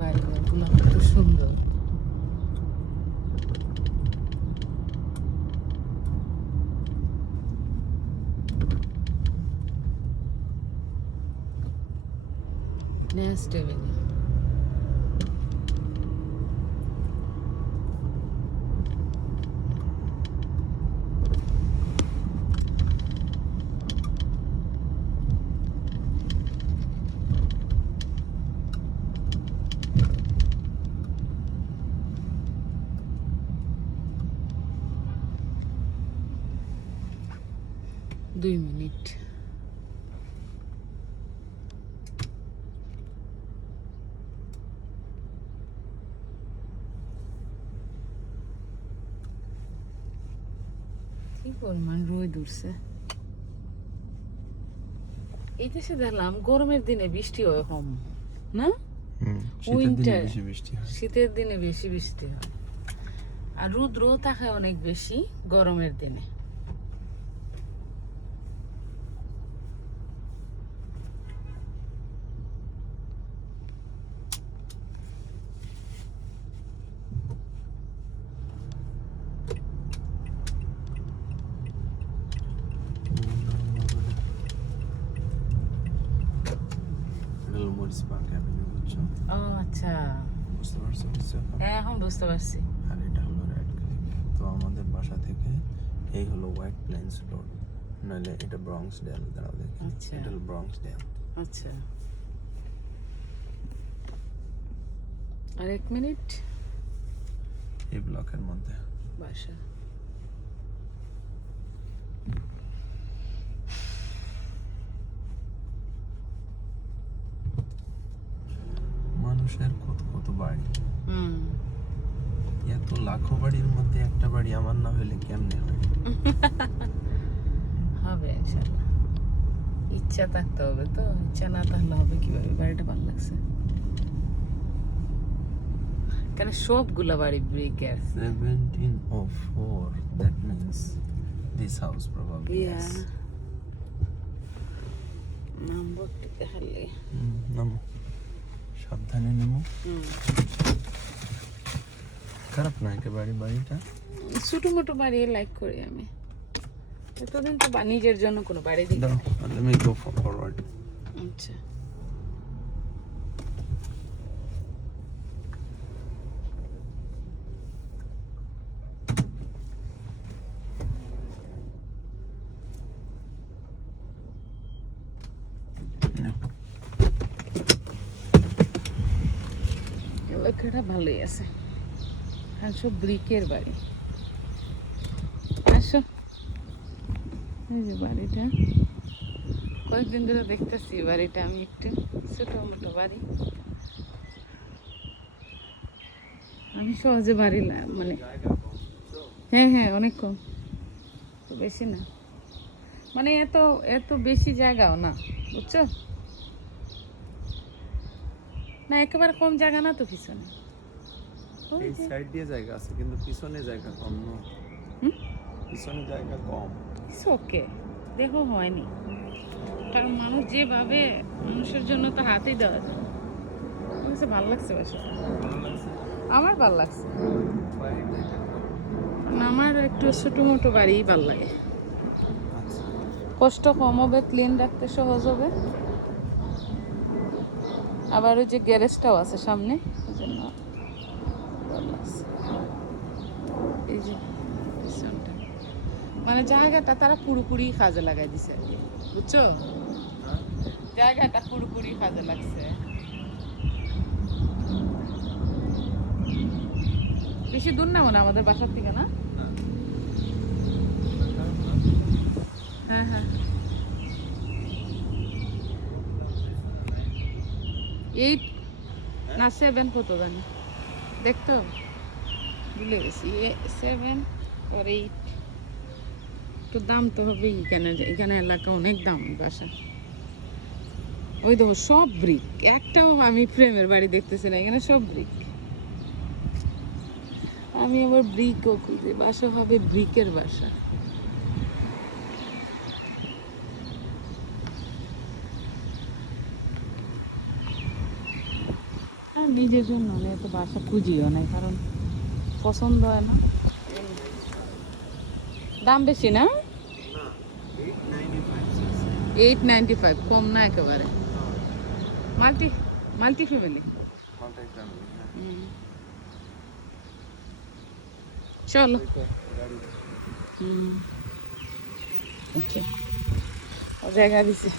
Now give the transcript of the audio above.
বাড়িঘরগুলো কত সুন্দর next Avenue দুই মিনিট। কি পরিমাণ রোদ উঠছে? এই দেশে দেখলাম গরমের দিনে বৃষ্টি হয় কম না? বৃষ্টি শীতের দিনে বেশি বৃষ্টি হয়। আর রুদ্র থাকে অনেক বেশি গরমের দিনে। এটা পার্ক অ্যাভিনিউ বুঝছ ও আচ্ছা বুঝতে পারছ হ্যাঁ এখন বুঝতে পারছি আর এটা হলো রেড ক্লিফ তো আমাদের বাসা থেকে এই হলো হোয়াইট প্লেন্স রোড নাহলে এটা ব্রঙ্কস ডেল দাঁড়াও দেখি আচ্ছা। এটা হলো ব্রঙ্কস ডেল আচ্ছা আর এক মিনিট এই ব্লকের মধ্যে বাসা মানুষের কত কত বাড়ি এত লাখো বাড়ির মধ্যে একটা বাড়ি আমার না হলে কেমনে হয়? হবে ইনশাল্লাহ। ইচ্ছা থাকতে হবে তো ইচ্ছা না থাকলে হবে কীভাবে? বাড়িটা ভালো লাগছে। কেন সবগুলা বাড়ি ব্রিকের 17 of 4 that means this house probably yes number দেখালে হুম, নামো সাবধানে নেব। খারাপ না একেবারে বাড়িটা। ছোট মোটো বাড়ি লাইক করি আমি। এতদিন তো নিজের জন্য কোনো বাড়ি দিই me আচ্ছা। এলাকাটা ভালোই আছে। আর সব ব্রিকের বাড়ি। আসো। এই যে বাড়িটা। কয়েকদিন ধরে দেখতেছি বাড়িটা আমি একটু। ছোট মোটো বাড়ি। আমি সহজে বাড়ি মানে হ্যাঁ হ্যাঁ অনেক কম। বেশি না। মানে এত এত বেশি জায়গাও না, বুঝছ? না একেবারে কম জায়গা না তো পিছনে। এই সাইড দিয়ে জায়গা আছে কিন্তু পিছনে জায়গা কম না। হুম? পিছনে জায়গা কম। ইটস ওকে দেখো হয়নি। কারণ মানুষ যেভাবে মানুষের জন্য তো হাতেই দেওয়া যায়। আমার কাছে ভালো লাগছে বাসাটা আমার ভালো লাগছে। আমার একটু ছোটো মোটো বাড়িই ভালো লাগে। আচ্ছা। কষ্ট কম হবে ক্লিন রাখতে সহজ হবে। আবার ওই যে গ্যারেজটাও আছে সামনে ওই জন্য মানে জায়গাটা তারা পুরোপুরি কাজে লাগাই দিছে আর কি, বুঝছ? জায়গাটা পুরোপুরি কাজে লাগছে। বেশি দূর না মনে আমাদের বাসার থেকে, না হ্যাঁ হ্যাঁ এইট না সেভেন কত জানি। দেখতো? ভুলে গেছি। সেভেন আর এইট তো দাম তো হবে এখানে এখানে এলাকা অনেক দাম বাসা। ওই দেখো, সব ব্রিক একটাও আমি ফ্রেমের বাড়ি দেখতেছি না, এখানে সব ব্রিক আমি আবার ব্রিকও খুঁজে। বাসা হবে ব্রিকের বাসা। নিজের জন্য না তো বাসা খুঁজিও নাই, কারণ পছন্দ হয় না। দাম বেশি না? এইট নাইনটি ফাইভ কম না একেবারে। Multi multi family. চলো। হুম। ওকে। জায়গা দিছে।